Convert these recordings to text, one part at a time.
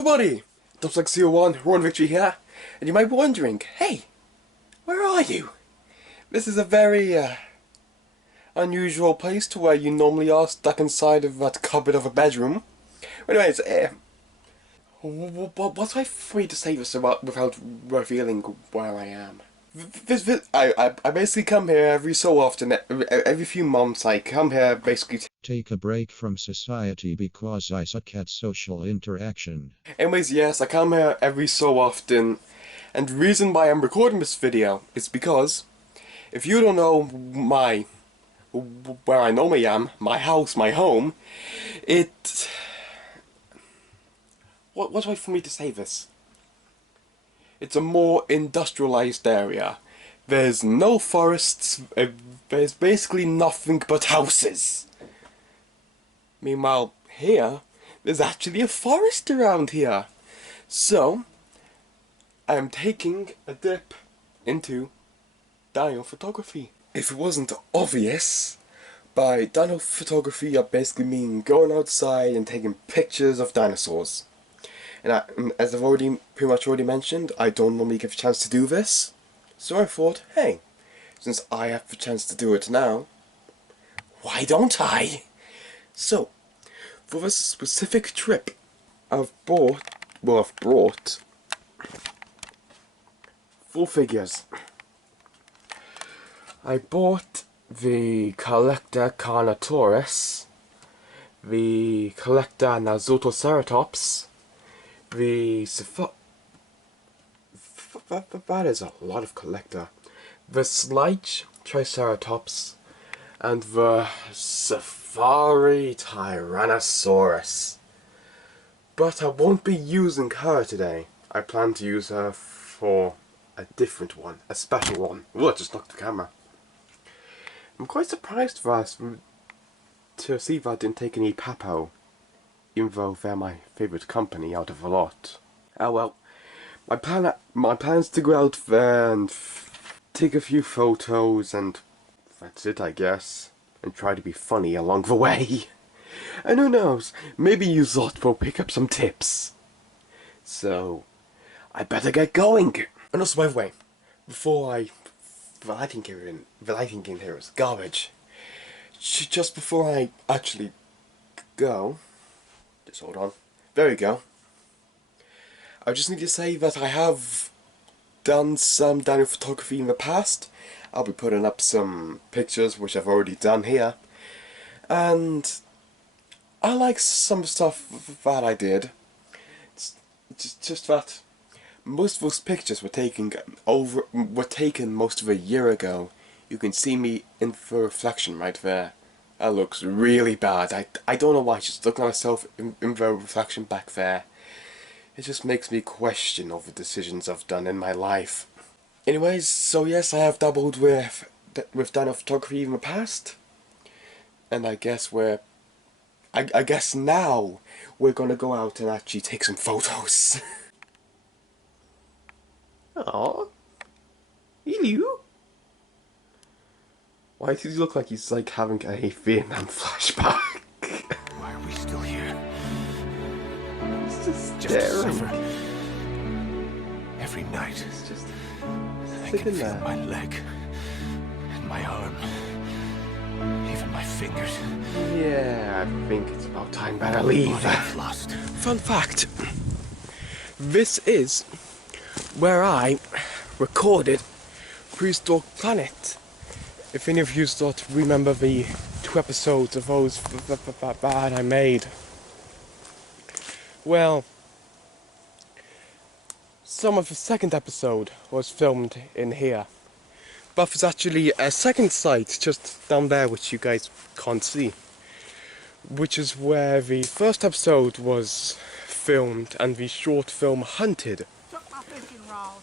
Everybody, Dubs01, Run Victory here, and you might be wondering, hey, where are you? This is a very unusual place to where you normally are stuck inside of that cupboard of a bedroom. Anyways, what's my free to say this about without revealing where I am? I basically come here every so often, every few months. I come here basically. Take a break from society because I suck at social interaction. Anyways, yes, I come here every so often, and the reason why I'm recording this video is because if you don't know where I normally am, my house, my home, what's right for me to say this? It's a more industrialized area. There's no forests, there's basically nothing but houses. Meanwhile, here, there's actually a forest around here. So, I'm taking a dip into dino photography. If it wasn't obvious, by dino photography I basically mean going outside and taking pictures of dinosaurs. And as I've pretty much already mentioned, I don't normally get a chance to do this. So I thought, hey, since I have the chance to do it now, why don't I? So, for this specific trip, I've brought full figures. I bought the Collector Carnotaurus, the Collector Nazotoceratops, the that is a lot of collector. The Slight Triceratops and the Safari Tyrannosaurus. But I won't be using her today. I plan to use her for a different one, a special one. Ooh, I just knocked the camera. I'm quite surprised to see that I didn't take any Papo, even though they're my favourite company out of a lot. Oh well, my plan is to go out there and take a few photos, and that's it, I guess, and try to be funny along the way. And who knows, maybe you lot will pick up some tips. So, I better get going. And also, by the way, the lighting in here is garbage. Just before I actually go, just hold on. There we go. I just need to say that I have done some dino photography in the past. I'll be putting up some pictures which I've already done here. And I like some stuff that I did. It's just that most of those pictures were taken most of a year ago. You can see me in the reflection right there. That looks really bad. I don't know why, just looking at myself in the reflection back there. It just makes me question all the decisions I've done in my life. Anyways, so yes, I have dabbled with dino photography in the past. And I guess I guess now we're gonna go out and actually take some photos. Aww. Hello. Why does he look like he's like having a Vietnam flashback? Why are we still here? He's just To staring. suffer. Every night, It's just I sitting can feel there. my leg and my arm, even my fingers. Yeah, I think it's about time that I leave. What I've lost. Fun fact. This is where I recorded Prehistoric Planet. If any of you don't remember the 2 episodes of those that I made. Well, some of the second episode was filmed in here. But there's actually a second site just down there which you guys can't see. Which is where the first episode was filmed and the short film Hunted. Took my fishing rod.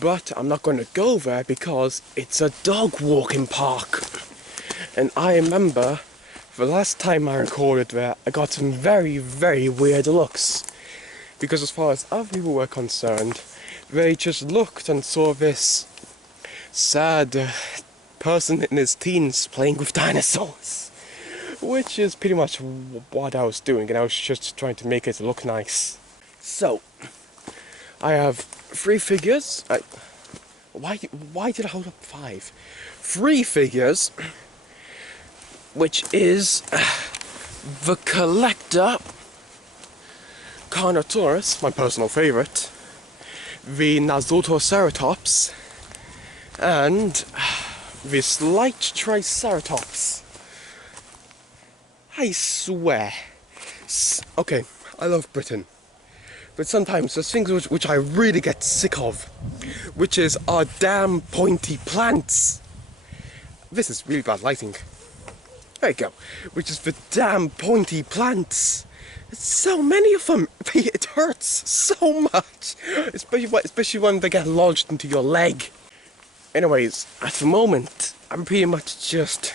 But I'm not going to go there because it's a dog walking park. And I remember the last time I recorded there, I got some very, very weird looks. Because as far as other people were concerned, they just looked and saw this sad person in his teens playing with dinosaurs. which is pretty much what I was doing, and I was just trying to make it look nice. So, I have 3 figures. Why did I hold up 5? 3 figures, which is the Collector Carnotaurus, my personal favourite, the Nazotoceratops, and the Slight Triceratops. I swear. Okay, I love Britain, but sometimes there's things which I really get sick of, which is our damn pointy plants. This is really bad lighting. There you go. Which is the damn pointy plants. There's so many of them. It hurts so much, especially when they get lodged into your leg. Anyways, at the moment, I'm pretty much just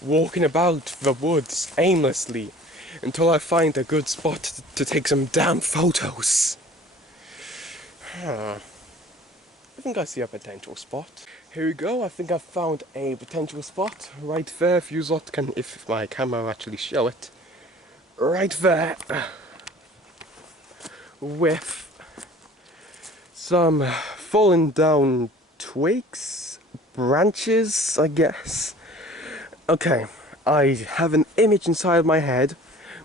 walking about the woods aimlessly until I find a good spot to take some damn photos. I think I see a potential spot. Here we go, I think I've found a potential spot right there, if my camera will actually show it. Right there, with some fallen down twigs, branches, I guess. Okay, I have an image inside my head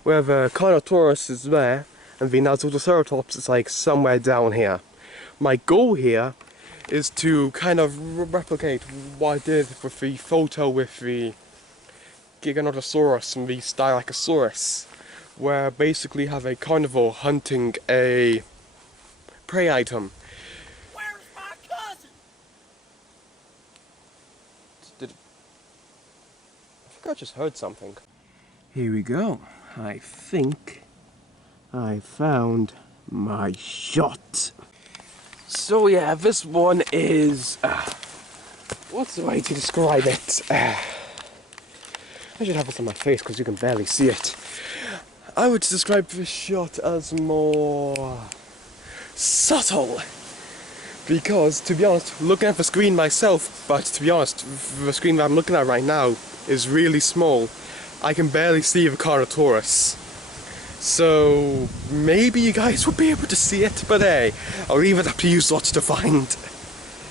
where the Carnotaurus is there and the Nazotoceratops is like somewhere down here. My goal here is to kind of replicate what I did with the photo with the Giganotosaurus and the Styracosaurus, where I basically have a carnivore hunting a prey item. Where's my cousin? I think I just heard something. Here we go. I think I found my shot. So yeah, this one is... what's the way to describe it? I should have this on my face because you can barely see it. I would describe this shot as more subtle. Because, to be honest, looking at the screen myself, but to be honest, the screen that I'm looking at right now is really small. I can barely see the Carnotaurus. So, maybe you guys will be able to see it, but hey, I'll leave it up to you sorts to find,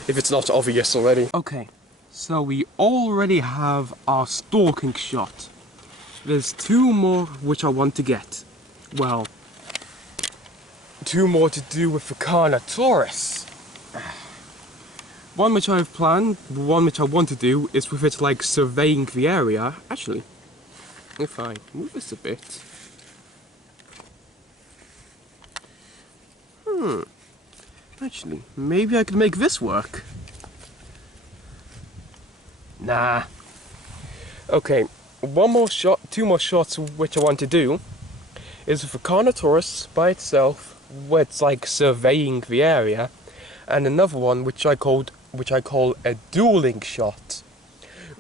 if it's not obvious already. Okay, so we already have our stalking shot. There's 2 more which I want to get. Well, 2 more to do with the Carnotaurus. One which I've planned, one which I want to do, is with it like surveying the area. Actually, if I move this a bit... Actually, maybe I could make this work. Nah. Okay, 2 more shots which I want to do is with the Carnotaurus by itself, where it's like surveying the area, and another one which I call a dueling shot,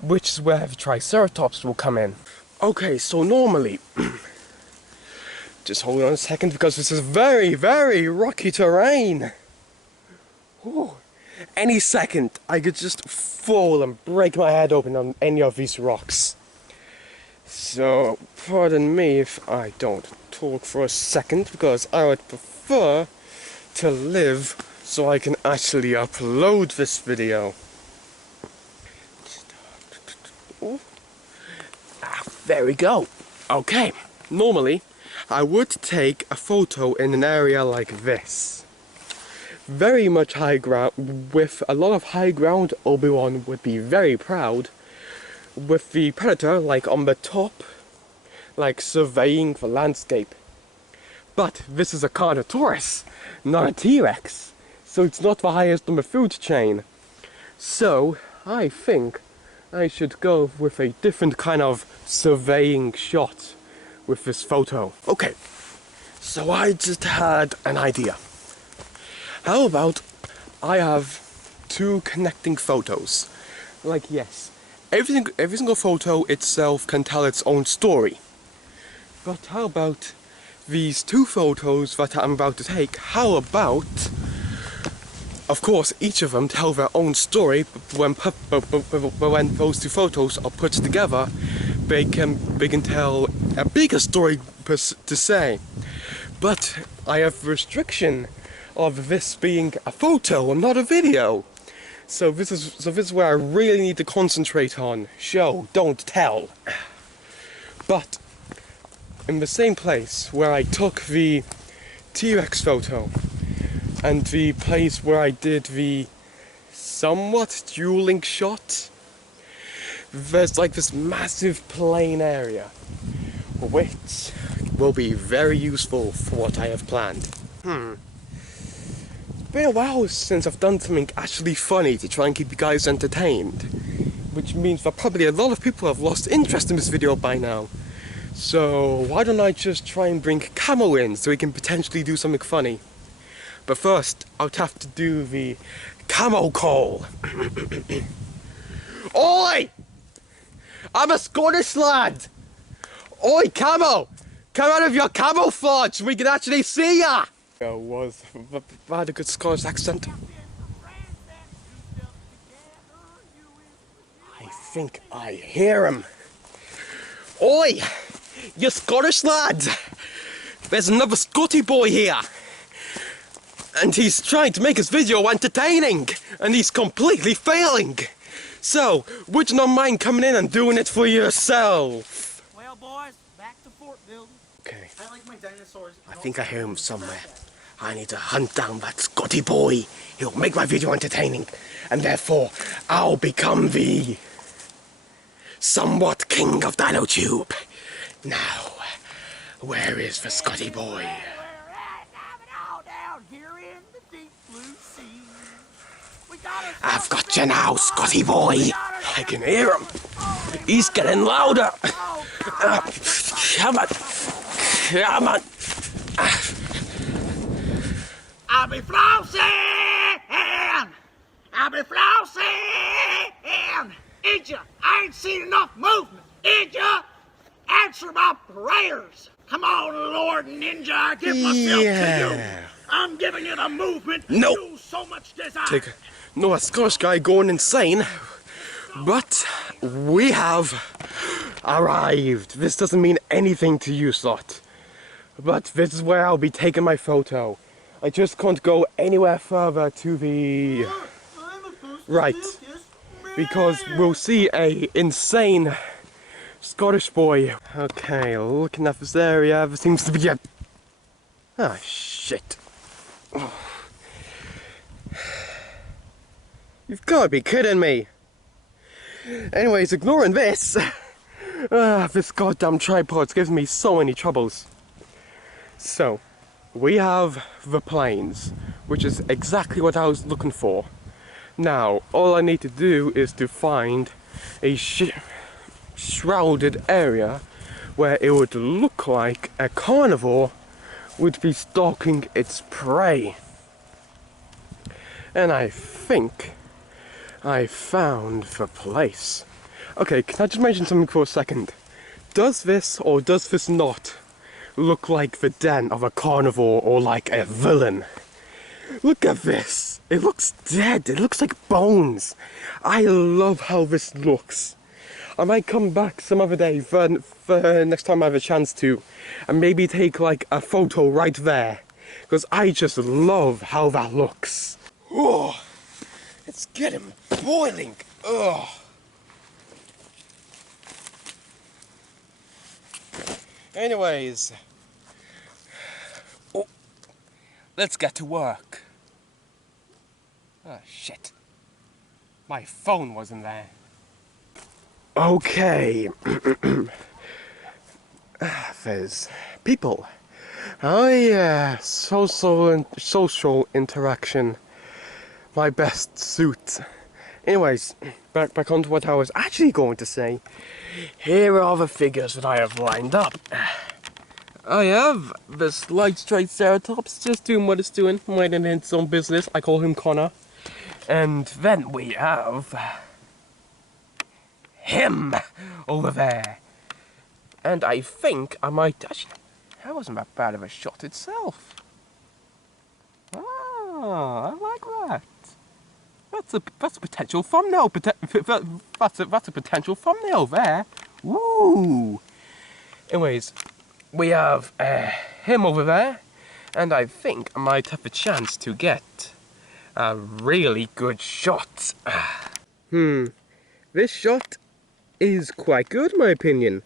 which is where the Triceratops will come in. Okay, so normally, just hold on a second because this is very, very rocky terrain. Ooh. Any second, I could just fall and break my head open on any of these rocks. So, pardon me if I don't talk for a second, because I would prefer to live so I can actually upload this video. There we go. Okay, normally I would take a photo in an area like this. Very much high ground, with a lot of high ground. Obi-Wan would be very proud, with the predator like on the top, like surveying the landscape. But this is a Carnotaurus, not a T-Rex, so it's not the highest on the food chain. So I think I should go with a different kind of surveying shot with this photo. Okay, so I just had an idea. How about I have 2 connecting photos? Like, yes, every single photo itself can tell its own story. But how about these 2 photos that I'm about to take? How about, of course, each of them tell their own story, but when those 2 photos are put together, they can tell a bigger story to say. But I have restriction of this being a photo and not a video. So this is where I really need to concentrate on. Show, don't tell. But in the same place where I took the T-Rex photo and the place where I did the somewhat dueling shot, there's like this massive plain area which will be very useful for what I have planned. It's been a while since I've done something actually funny to try and keep you guys entertained, which means that probably a lot of people have lost interest in this video by now. So why don't I just try and bring Camo in so we can potentially do something funny. But first, I'll have to do the Camo call. Oi! I'm a Scottish lad! Oi, Camo! Come out of your camouflage so we can actually see ya! I had a good Scottish accent. I think I hear him. Oi! You Scottish lad! There's another Scotty boy here! And he's trying to make his video entertaining! And he's completely failing! So, would you not mind coming in and doing it for yourself? Well, boys, back to fort building. Okay. I like my dinosaurs. I think I hear him somewhere. I need to hunt down that Scotty boy. He'll make my video entertaining. And therefore, I'll become the somewhat king of Dino Tube. Now, where is the Scotty boy? I've got you now, Scotty boy. I can hear him. He's getting louder. Come on. Come on. I'll be flossing! I'll be flossing! Did ya? I ain't seen enough movement. Did ya? Answer my prayers. Come on, Lord Ninja, I give myself to you. I'm giving you the movement you so much desire. No, a Scottish guy going insane. But we have arrived. This doesn't mean anything to you, Slot. But this is where I'll be taking my photo. I just can't go anywhere further to the right, because we'll see a insane Scottish boy. Okay, looking at this area, there seems to be a... Ah, shit. Oh. You've got to be kidding me. Anyways, ignoring this. This goddamn tripod's giving me so many troubles. So, we have the plains, which is exactly what I was looking for. Now, all I need to do is to find a shrouded area where it would look like a carnivore would be stalking its prey. And I think I found the place. Okay, can I just mention something for a second? Does this or does this not look like the den of a carnivore or like a villain? Look at this. It looks dead. It looks like bones. I love how this looks. I might come back some other day for next time I have a chance to, and maybe take like a photo right there, because I just love how that looks. Oh, it's getting boiling. Oh. Anyways, let's get to work. Oh shit, my phone wasn't there. Okay, there's people. Oh yeah, social interaction, my best suit. Anyways, back onto what I was actually going to say. Here are the figures that I have lined up. I have this light Triceratops just doing what it's doing, minding its own business. I call him Connor. And then we have him over there. And I think I might actually... That wasn't that bad of a shot itself. Ah, I like that. That's a potential thumbnail. That's a potential thumbnail there. Woo! Anyways, we have him over there, and I think I might have a chance to get a really good shot. This shot is quite good in my opinion.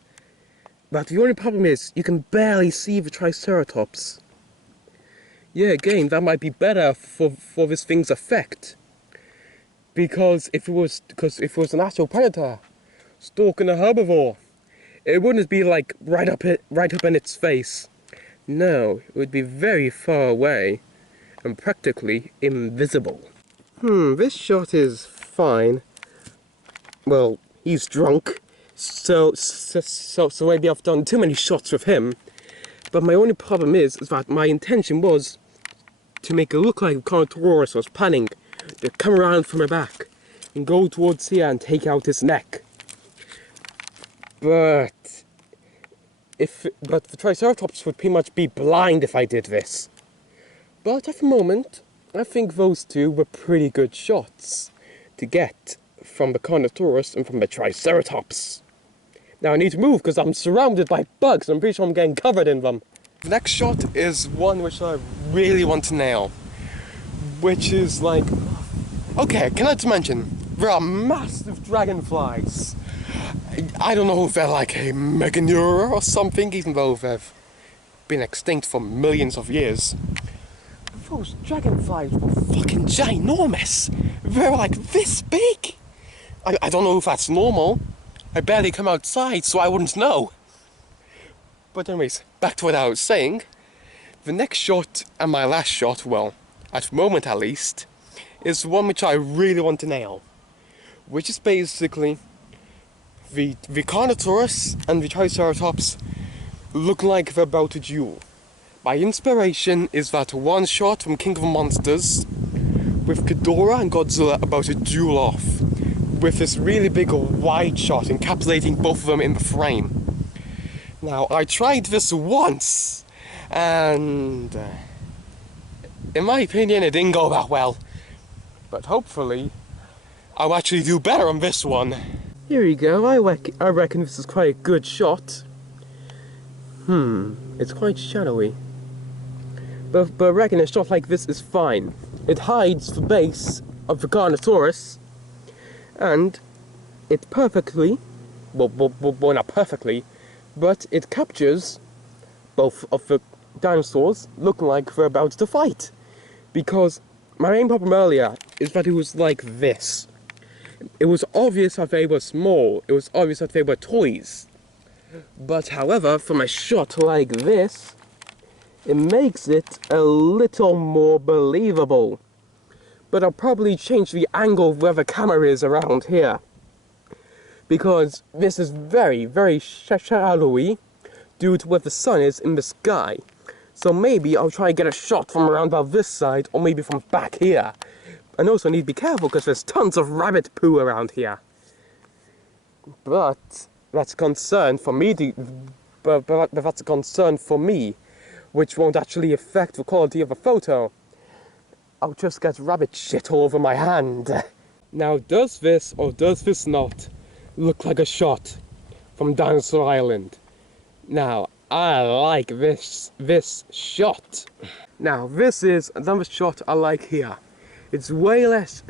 But the only problem is, you can barely see the Triceratops. Yeah, again, that might be better for this thing's effect. Because if it was an actual predator stalking a herbivore, it wouldn't be like right up in its face. No, it would be very far away and practically invisible. This shot is fine. Well, he's drunk, so maybe I've done too many shots with him. But my only problem is that my intention was to make it look like Carnotaurus was planning to come around from the back and go towards here and take out his neck. But the Triceratops would pretty much be blind if I did this. But at the moment, I think those two were pretty good shots to get from the Carnotaurus and from the Triceratops. Now I need to move because I'm surrounded by bugs. I'm pretty sure I'm getting covered in them. The next shot is one which I really want to nail. Which is like... Okay, can I just mention, there are massive dragonflies. I don't know if they're like a meganeura or something, even though they've been extinct for millions of years. Those dragonflies were fucking ginormous. They're like this big. I don't know if that's normal. I barely come outside, so I wouldn't know. But anyways, back to what I was saying. The next shot and my last shot, well, at the moment at least, is one which I really want to nail. Which is basically the Carnotaurus and the Triceratops look like they're about to duel. My inspiration is that one shot from King of Monsters with Ghidorah and Godzilla about to duel off, with this really big wide shot encapsulating both of them in the frame. Now, I tried this once, and in my opinion it didn't go that well, but hopefully I'll actually do better on this one. Here you go, I reckon this is quite a good shot. It's quite shadowy. But I reckon a shot like this is fine. It hides the base of the Carnotaurus, and it perfectly, well not perfectly, but it captures both of the dinosaurs looking like they're about to fight. Because my main problem earlier is that it was like this. It was obvious that they were small, it was obvious that they were toys. But however, from a shot like this, it makes it a little more believable. But I'll probably change the angle where the camera is around here. Because this is very, very shadowy due to where the sun is in the sky. So maybe I'll try and get a shot from around about this side, or maybe from back here. And also need to be careful because there's tons of rabbit poo around here. But that's a concern for me, but that's a concern for me, which won't actually affect the quality of a photo. I'll just get rabbit shit all over my hand. Now, does this or does this not look like a shot from Dinosaur Island? Now, I like this shot. Now, this is another shot I like here. It's way less,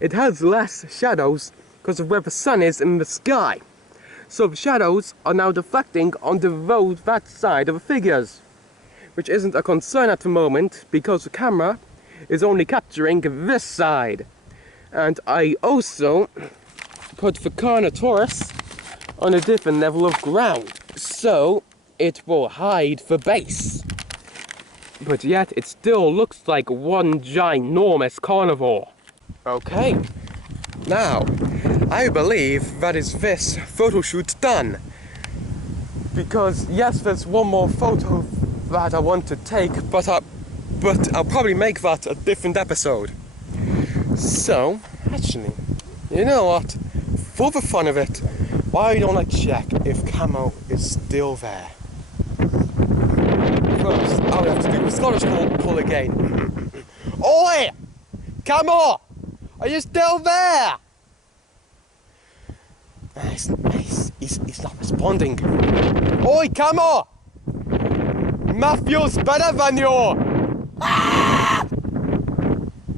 it has less shadows because of where the sun is in the sky. So the shadows are now deflecting onto that side of the figures, which isn't a concern at the moment because the camera is only capturing this side. And I also put the Carnotaurus on a different level of ground, so it will hide the base. But yet it still looks like one ginormous carnivore. Okay, now I believe that is this photo shoot done. Because yes, there's one more photo that I want to take, but I'll probably make that a different episode. So, actually, you know what? For the fun of it, why don't I check if Camo is still there? First, I would have to do the Scottish call again. Oi! Camo! Are you still there? He's not responding. Oi, Camo! Matthew's better than you!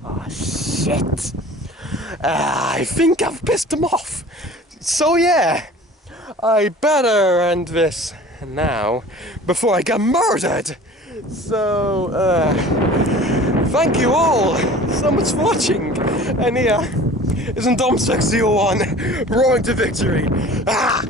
Oh, shit. I think I've pissed him off. So yeah, I better end this now before I get murdered. So, thank you all so much for watching. And here is Dom Sexy 01 roaring to victory. Ah!